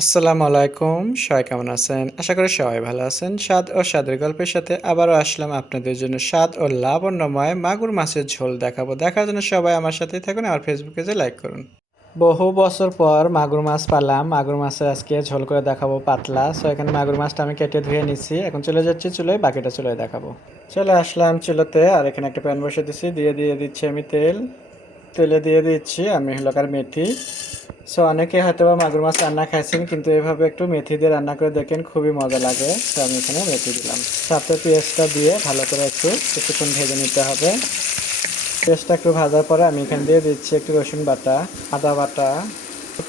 আসসালামু আলাইকুম। সবাই কেমন আছেন? আশা করি সবাই ভালো আছেন। স্বাদ ও স্বাদের গল্পের সাথে আবারও আসলাম আপনাদের জন্য স্বাদ ও লাবণ্যময় মাগুর মাছের ঝোল দেখাবো। দেখার জন্য সবাই আমার সাথেই থাকুন। আমার ফেসবুক পেজে লাইক করুন। বহু বছর পর মাগুর মাছ পালাম। মাগুর মাছের আজকে ঝোল করে দেখাবো পাতলা। সো এখানে মাগুর মাছটা আমি কেটে ধুয়ে নিচ্ছি। এখন চলে যাচ্ছি চুলোয়, বাকিটা চুলোয় দেখাবো। চলে আসলাম চুলোতে, আর এখানে একটা প্যান বসে দিচ্ছি। দিয়ে দিচ্ছি আমি তেল। তেলে দিয়ে দিচ্ছি আমি হলকার মেথি। সো অনেকে হয়তো বা মাগুর মাছ রান্না খাইছেন, কিন্তু এভাবে একটু মেথি দিয়ে রান্না করে দেখেন, খুবই মজা লাগে। তো আমি এখানে মেথি দিলাম। সাথে পেঁয়াজটা দিয়ে ভালো করে কিছুক্ষণ ভেজে নিতে হবে। পেঁয়াজটা একটু ভাজার পরে আমি এখানে দিয়ে দিচ্ছি একটু রসুন বাটা, আদা বাটা,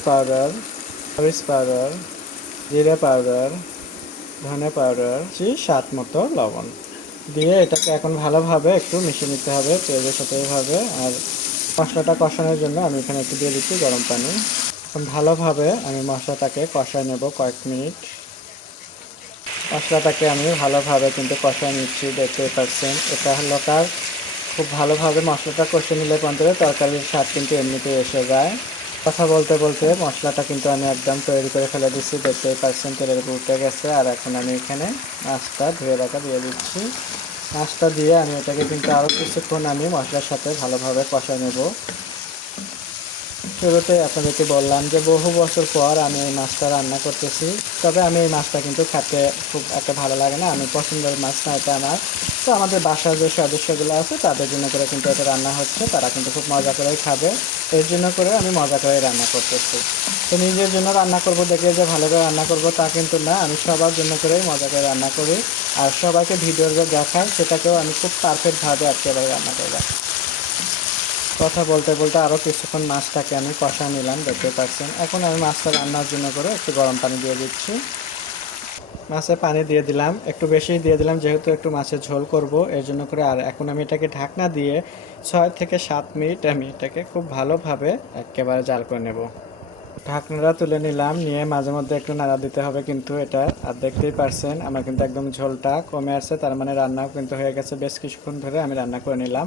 পাউডার, মরিচ পাউডার, জিরে পাউডার, ধনে পাউডার, স্বাদ মতো লবণ দিয়ে এটাকে এখন ভালোভাবে একটু মিশিয়ে নিতে হবে পেঁয়াজের সাথে এভাবে। আর মশলাটা কষানোর জন্য আমি এখানে একটু দিয়ে দিচ্ছি গরম পানি। এখন ভালোভাবে আমি মশলাটাকে কষায় নেব কয়েক মিনিট। মশলাটাকে আমি ভালোভাবে কিন্তু কষায় নিচ্ছি, দেখতে পাচ্ছেন। এটা হলো কার খুব ভালোভাবে মশলাটা কষে নিলে পর্যন্ত তরকারির স্বাদ কিন্তু এমনিতেই এসে যায়। কথা বলতে বলতে মশলাটা কিন্তু আমি একদম তৈরি করে ফেলে দিচ্ছি, দেখতেই পাচ্ছেন তেলের উপর উঠে গেছে। আর এখন আমি এখানে মাছটা ধুয়ে রাখা দিয়ে দিচ্ছি। মাছটা দিয়ে আমি এটাকে কিন্তু আরও কিছুক্ষণ আমি মশলার সাথে ভালোভাবে কষায় নেব। শুরুতে আপনাদেরকে বললাম যে বহু বছর পর আমি এই মাছটা রান্না করতেছি। তবে আমি এই মাছটা কিন্তু খেতে খুব একটা ভালো লাগে না, আমি পছন্দের মাছ না এটা আমার। তো আমাদের বাসার যে সদস্যগুলো আছে তাদের জন্য করে কিন্তু এটা রান্না হচ্ছে, তারা কিন্তু খুব মজা করেই খাবে। এর জন্য করে আমি মজা করে রান্না করতেছি। তো নিজের জন্য রান্না করব দেখে যে ভালো করে রান্না করব তা কিন্তু না, আমি সবার জন্য করেই মজা করে রান্না করি। আর সবাইকে ভিডিওর যে দেখায় সেটাকেও আমি খুব পারফেক্টভাবে একেবারে রান্না করে রাখি। কথা বলতে বলতে আরও কিছুক্ষণ মাছটাকে আমি কষা নিলাম, দেখতে পাচ্ছেন। এখন আমি মাছটা রান্নার জন্য করে একটু গরম পানি দিয়ে দিচ্ছি। মাছে পানি দিয়ে দিলাম, একটু বেশি দিয়ে দিলাম যেহেতু একটু মাছের ঝোল করব এর জন্য করে। আর এখন আমি এটাকে ঢাকনা দিয়ে 6 থেকে 7 মিনিট আমি এটাকে খুব ভালোভাবে একেবারে জাল করে নেব। ঢাকনাটা তুলে নিলাম, নিয়ে মাঝে মধ্যে একটু নাড়া দিতে হবে কিন্তু এটা। আর দেখতেই পারছেন আমার কিন্তু একদম ঝোলটা কমে আসছে, তার মানে রান্নাও কিন্তু হয়ে গেছে। বেশ কিছুক্ষণ ধরে আমি রান্না করে নিলাম।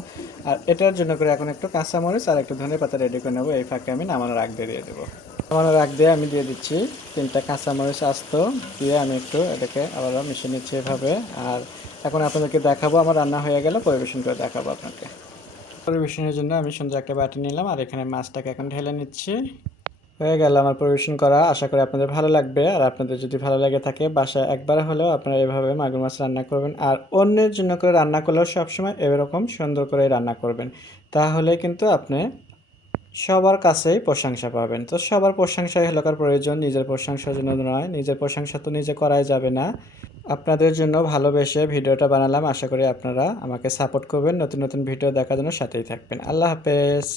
আর এটার জন্য করে এখন একটু কাঁচামরিচ আর একটু ধনেপাতা রেডি করে নেবো। এই ফাঁকে আমি নামানোর আগ দিয়ে দেবো। নামানোর আগ দিয়ে আমি দিয়ে দিচ্ছি 3টা কাঁচামরিচ আস্ত, দিয়ে আমি একটু এটাকে আবারও মিশিয়ে নিচ্ছি এভাবে। আর এখন আপনাদেরকে দেখাবো, আমার রান্না হয়ে গেলে পরিবেশন করে দেখাবো আপনাকে। পরিবেশনের জন্য আমি সুন্দর একটা বাটি নিলাম, আর এখানে মাছটাকে এখন ঢেলে নিচ্ছি। হয়ে গেল আমার পরিবেশন করা। আশা করি আপনাদের ভালো লাগবে। আর আপনাদের যদি ভালো লেগে থাকে বাসায় একবার হলেও আপনারা এভাবে মাগুর মাছ রান্না করবেন। আর অন্যের জন্য করে রান্না করলেও সবসময় এরকম সুন্দর করে রান্না করবেন, তাহলে কিন্তু আপনি সবার কাছেই প্রশংসা পাবেন। তো সবার প্রশংসাই হলোকার প্রয়োজন, নিজের প্রশংসার জন্য নয়। নিজের প্রশংসা তো নিজে করাই যাবে না। আপনাদের জন্য ভালোবেসে ভিডিওটা বানালাম, আশা করি আপনারা আমাকে সাপোর্ট করবেন। নতুন নতুন ভিডিও দেখার জন্য সাথেই থাকবেন। আল্লাহ হাফেজ।